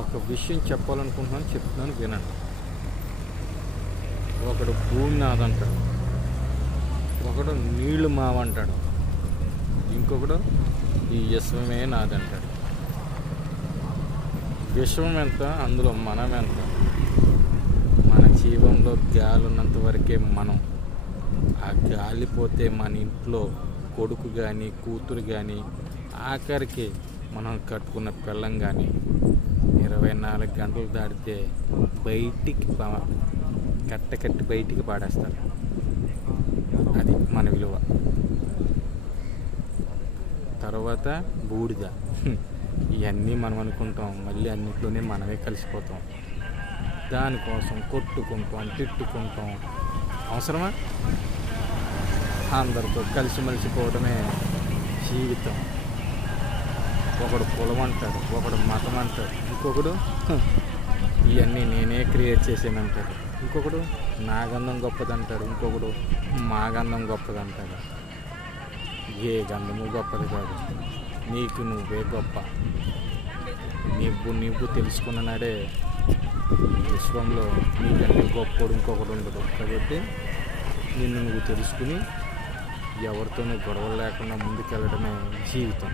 ఒక విషయం చెప్పాలనుకుంటున్నాను, చెప్తున్నాను వినండి. ఒకడు భూమి నాదంటాడు, ఒకడు నీళ్లు మావంటాడు, ఇంకొకడు ఈ విశ్వమే నాదంటాడు. విశ్వం ఎంత, అందులో మనం ఎంత? మన జీవంలో గాలి ఉన్నంత వరకే మనం. ఆ గాలి పోతే మన ఇంట్లో కొడుకు కానీ కూతురు కానీ ఆఖరికి మనం కట్టుకున్న పిల్లం కానీ 24 గంటలు దాటితే బయటికి కట్టి బయటికి పాడేస్తారు. అది మన విలువ. తర్వాత బూడిద. ఇవన్నీ మనం అనుకుంటాం, మళ్ళీ అన్నింటిలోనే మనమే కలిసిపోతాం. దానికోసం కొట్టుకుంటాం, తిట్టుకుంటాం. అవసరమా? అందరితో కలిసిమెలిసిపోవడమే జీవితం. ఒకడు కులం అంటాడు, ఒకడు మతం అంటాడు, ఇంకొకడు ఇవన్నీ నేనే క్రియేట్ చేసానంటాడు, ఇంకొకడు నా గంధం గొప్పదంటాడు, ఇంకొకడు మా గంధం గొప్పదంటాడు. ఏ గంధము గొప్పది కాదు, నీకు నువ్వే గొప్ప. నువ్వు తెలుసుకున్న నాడే విశ్వంలో నీకంటే గొప్పడు ఇంకొకడు ఉండదు. కాబట్టి నిన్ను నువ్వు తెలుసుకుని ఎవరితోనూ గొడవలు లేకుండా ముందుకెళ్ళడమే జీవితం.